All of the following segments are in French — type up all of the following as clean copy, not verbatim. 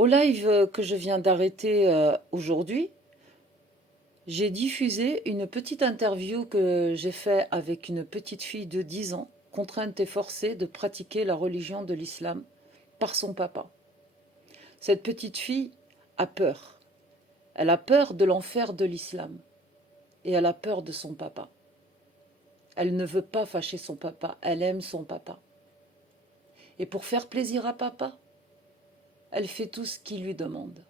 Au live que je viens d'arrêter aujourd'hui, j'ai diffusé une petite interview que j'ai faite avec une petite fille de 10 ans, contrainte et forcée de pratiquer la religion de l'islam par son papa. Cette petite fille a peur. Elle a peur de l'enfer de l'islam et elle a peur de son papa. Elle ne veut pas fâcher son papa, elle aime son papa. Et pour faire plaisir à papa, elle fait tout ce qu'il lui demande.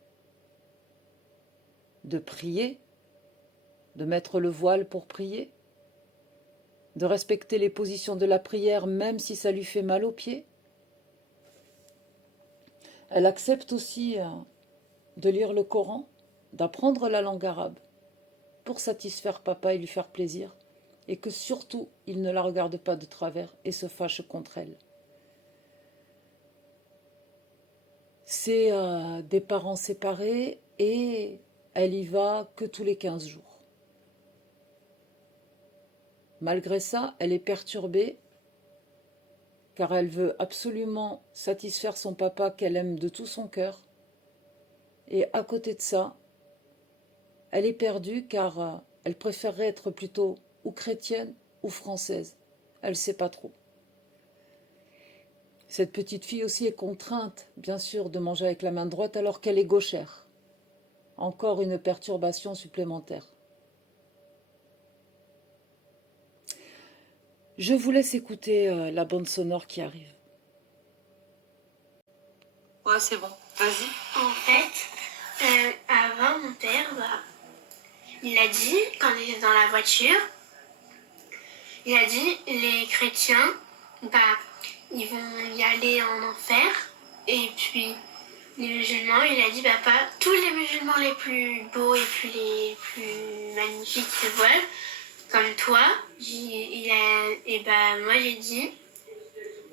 De prier, de mettre le voile pour prier, de respecter les positions de la prière même si ça lui fait mal aux pieds. Elle accepte aussi de lire le Coran, d'apprendre la langue arabe pour satisfaire papa et lui faire plaisir, et que surtout il ne la regarde pas de travers et se fâche contre elle. C'est des parents séparés et elle y va que tous les 15 jours. Malgré ça, elle est perturbée car elle veut absolument satisfaire son papa qu'elle aime de tout son cœur. Et à côté de ça, elle est perdue car elle préférerait être plutôt ou chrétienne ou française. Elle ne sait pas trop. Cette petite fille aussi est contrainte, bien sûr, de manger avec la main droite alors qu'elle est gauchère. Encore une perturbation supplémentaire. Je vous laisse écouter la bande sonore qui arrive. Ouais, c'est bon. Vas-y. En fait, avant, mon père, il a dit, quand on était dans la voiture, il a dit, les chrétiens, ils vont y aller en enfer. Et puis, les musulmans, il a dit, pas tous les musulmans les plus beaux et puis les plus magnifiques se voilent, comme toi. Moi, j'ai dit,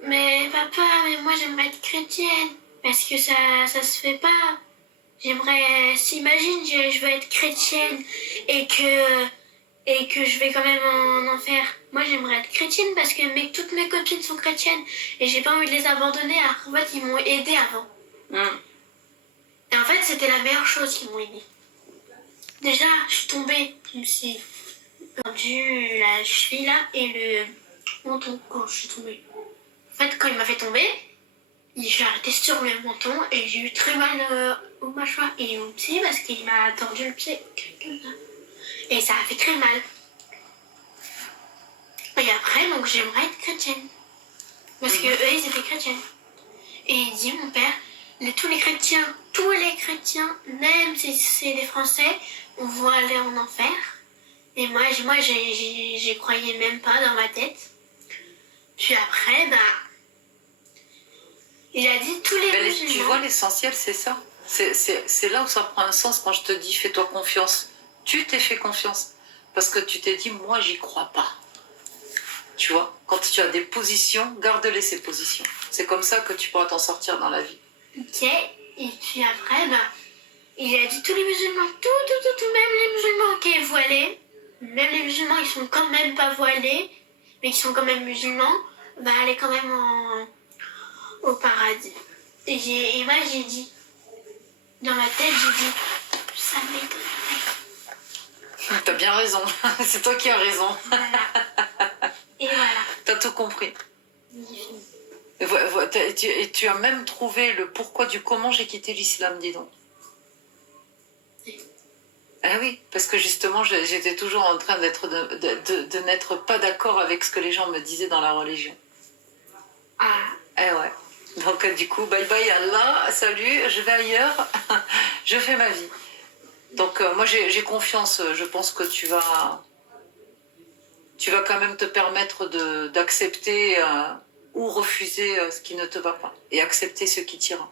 mais papa, mais moi, j'aimerais être chrétienne. Parce que ça se fait pas. S'imagine, je veux être chrétienne et que je vais quand même en enfer. Moi, j'aimerais être chrétienne parce que toutes mes copines sont chrétiennes et j'ai pas envie de les abandonner. Alors qu'en fait, ils m'ont aidé avant. Et en fait, c'était la meilleure chose qu'ils m'ont aidé. Déjà, je suis tombée. Je me suis perdu la cheville là et le menton quand je suis tombée. En fait, quand il m'a fait tomber, j'ai arrêté sur le menton et j'ai eu très mal au mâchoire et au pied parce qu'il m'a tordu le pied comme ça. Et ça a fait très mal. Et après, donc j'aimerais être chrétienne. Parce que eux, ils étaient chrétiens. Et il dit, mon père, tous les chrétiens, même si c'est des Français, vont aller en enfer. Et moi, j'y croyais même pas dans ma tête. Puis après, il a dit tous les musulmans. Tu vois, l'essentiel, c'est ça. C'est là où ça prend un sens quand je te dis fais-toi confiance. Tu t'es fait confiance. Parce que tu t'es dit, moi, j'y crois pas. Tu vois, quand tu as des positions, garde-les ces positions. C'est comme ça que tu pourras t'en sortir dans la vie. Ok, et puis après, il a dit tous les musulmans, tout, même les musulmans qui est voilés, même les musulmans, ils sont quand même pas voilés, mais qui sont quand même musulmans, va aller quand même au paradis. Et moi, j'ai dit, dans ma tête, j'ai dit, ça m'étonnerait. T'as bien raison, c'est toi qui as raison. Voilà. Et voilà. T'as tout compris. Et tu as même trouvé le pourquoi du comment j'ai quitté l'islam, dis donc. Ah oui, parce que justement, j'étais toujours en train de n'être pas d'accord avec ce que les gens me disaient dans la religion. Ah. Eh ouais. Donc du coup, bye bye Allah, salut, je vais ailleurs, je fais ma vie. Donc moi j'ai confiance, je pense que tu vas quand même te permettre d'accepter ou refuser ce qui ne te va pas et accepter ce qui t'ira.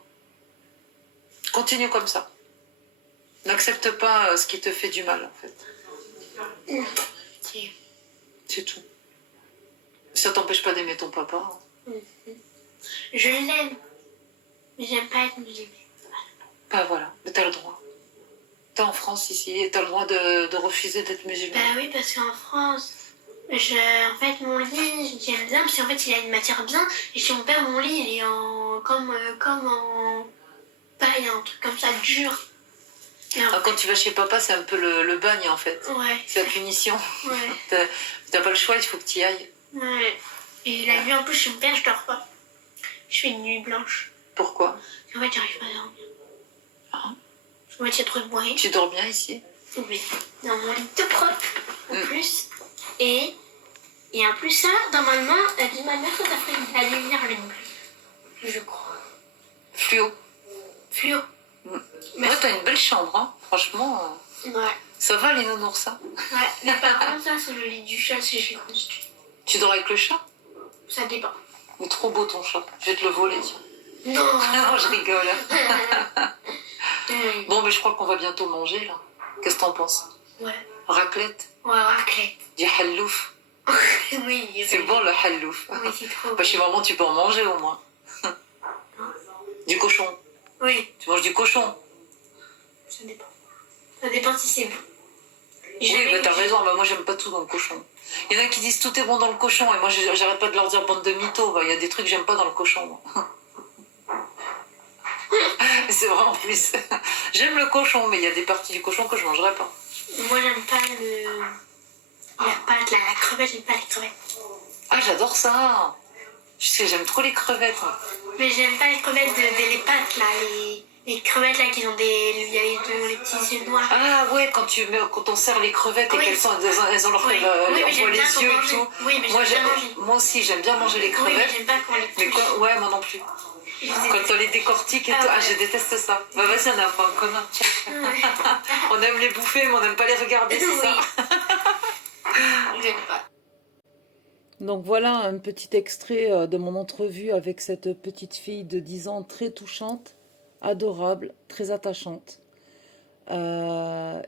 Continue comme ça. N'accepte pas ce qui te fait du mal en fait. Okay. C'est tout. Ça t'empêche pas d'aimer ton papa. Je l'aime, mais j'aime pas être musulmane. Voilà, mais t'as le droit. T'es en France ici et t'as le droit de refuser d'être musulman. Oui, parce qu'en France, en fait, mon lit, j'aime bien, parce qu'en fait, il a une matière bien. Et chez mon père, mon lit, il est comme en... Pas bagne, un truc comme ça, dur. Et Ah, quand tu vas chez papa, c'est un peu le bagne en fait. ouais, C'est la punition. ouais, T'as pas le choix, il faut que tu y ailles. ouais. Et la nuit, en plus, je suis mon père, je dors pas. Je fais une nuit blanche. Pourquoi? En fait, j'arrive pas à dormir. Ah. En fait, il y a trop de bruit. Tu dors bien ici? Oui. Dans mon lit tout propre, en Mm. plus. Et en plus, ça, normalement, elle dit ma mère que t'as fait la lumière le nuit. Je crois. Fluo. Fluo. Mm. Mais Ouais, t'as une belle chambre, hein. Franchement, ouais. ça va les nounours, ça? Ouais. Mais par contre, ça, c'est le lit du chat, c'est j'ai construit. Tu dors avec le chat? Ça dépend. Il est trop beau ton chat. Je vais te le voler, tiens. Non. Non, je rigole. Oui. Bon, mais je crois qu'on va bientôt manger, là. Qu'est-ce que t'en penses? Ouais. Raclette, Ouais, raclette. du hallouf. Oui, C'est bon, le hallouf. Oui, c'est trop Bah, chez maman, tu peux en manger, au moins. Du cochon. Oui, Tu manges du cochon? ça dépend. Ça dépend si c'est bon. Oui, bah, t'as raison. Bah, moi, j'aime pas tout dans le cochon. Il y en a qui disent tout est bon dans le cochon. Et moi, j'arrête pas de leur dire bande de mythos. Bah, il y a des trucs que j'aime pas dans le cochon, moi. C'est vrai, en plus. J'aime le cochon, mais il y a des parties du cochon que je mangerai pas. Moi, j'aime pas la pâte, la crevette, j'aime pas les crevettes. Ah, j'adore ça. Je sais, j'aime trop les crevettes. Mais j'aime pas les crevettes les pâtes, là. Les crevettes, là, qui ont il y a les petits yeux noirs. Ah ouais, quand on sert les crevettes et Oui. elles ont leur Oui, on mais voit j'aime les bien yeux qu'on et mange. tout. Oui, mais Moi, j'aime bien manger. moi aussi, j'aime bien manger les Oui, mais crevettes. j'aime pas qu'on les Mais touche. ouais, moi non plus. Je Quand on les décortique et Ah tout, ouais. je déteste ça. Bah vas-y, on a un point en commun. Ouais. On aime les bouffer, mais on n'aime pas les regarder, c'est ça. J'aime pas. Donc voilà un petit extrait de mon entrevue avec cette petite fille de 10 ans très touchante, adorable, très attachante.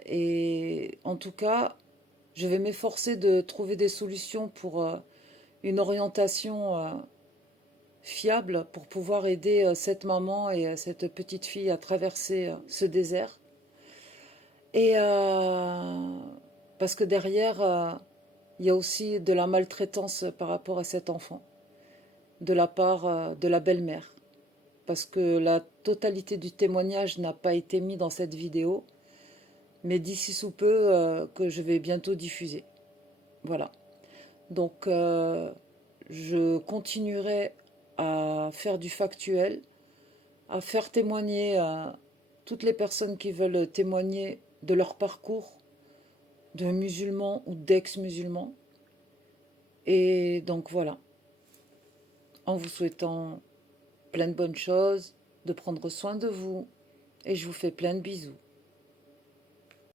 Et en tout cas, je vais m'efforcer de trouver des solutions pour une orientation fiable pour pouvoir aider cette maman et cette petite fille à traverser ce désert. Et parce que derrière, il y a aussi de la maltraitance par rapport à cet enfant, de la part de la belle-mère. Parce que la totalité du témoignage n'a pas été mis dans cette vidéo, mais d'ici sous peu que je vais bientôt diffuser. Voilà. Donc je continuerai à faire du factuel, à faire témoigner toutes les personnes qui veulent témoigner de leur parcours de musulmans ou d'ex-musulmans. Et donc voilà, en vous souhaitant plein de bonnes choses, de prendre soin de vous, et je vous fais plein de bisous.